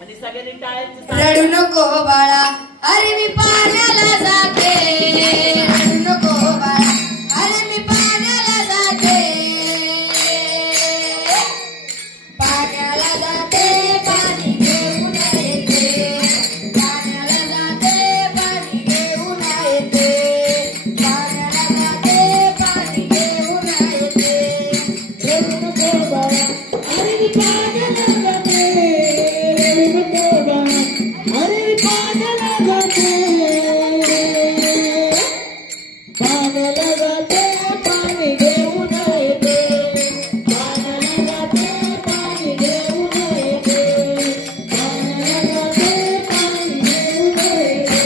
आणि सगळ्यांनी टाळ्यांची रडू नको बाळा अरे मी पाण्याला जाते रडू नको बाळा अरे मी पाण्याला जाते पाण्याला जाते पाणी घेऊन येते पाण्याला जाते पाणी घेऊन येते पाण्याला जाते पाणी घेऊन येते रडू नको बाळा अरे मी पाण्याला जाते रडू नको बाळा अरे मी पाण्याला जाते पाण्याला जाते पाणी घेऊन येते पाण्याला जाते पाणी घेऊन येते पाण्याला जाते पाणी घेऊन येते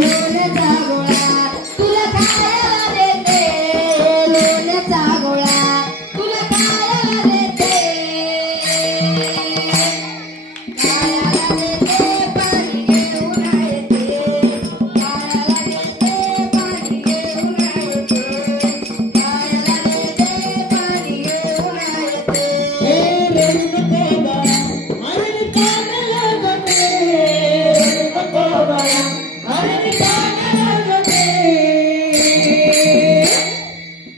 लोण्याचा गोळा तुला खायला देते लोण्याचा गोळा तुला खायला देते खायला देते पाणी घेऊन येते खायला देते पाणी घेऊन येते खायला देते पाणी घेऊन येते रडू नको बाळा अरे मी पाण्याला जाते रडू नको बाळा अरे मी पाण्याला जाते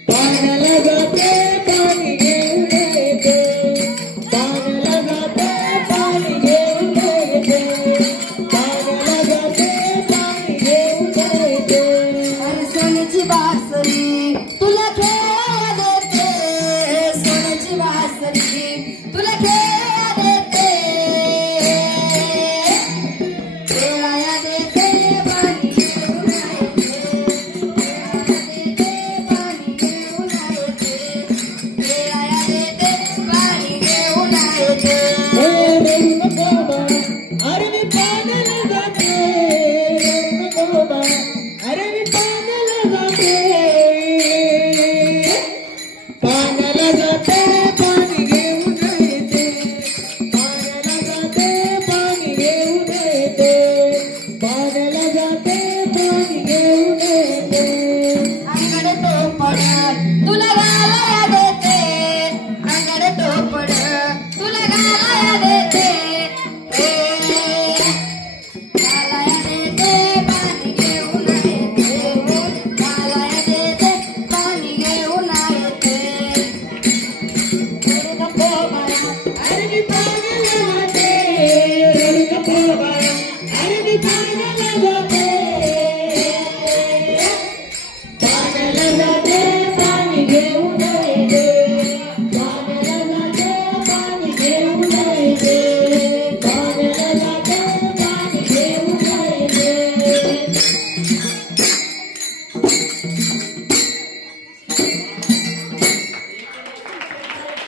पाण्याला जाते पाणी घेऊन येते पाण्याला जाते पाणी घेऊन येते पाण्याला जाते पाणी घेऊन येते अरे सोन्याची बासरी तुला खेळायला देते सोन्याची बासरी तुला खेळायला देते खेळायला देते पाणी घेऊन येते खेळायला देते पाणी घेऊन येते खेळायला देते पाणी घेऊन येते रडू नको बाळा अरे मी पाण्याला जाते रडू नको बाळा अरे मी पाण्याला जाते पाण्याला जाते पाणी घेऊन येते पाण्याला जाते पाणी घेऊन येते पाण्याला जाते पाणी घेऊन येते अंगड तोपड तुला घालाया देते अंगड तोपड तुला घालाया देते घालाया देते पाणी घेऊन येते घालाया देते पाणी घेऊन येते रडू नको बाळा अरे मी पाण्याला जाते रडू नको बाळा अरे मी पाण्याला जाते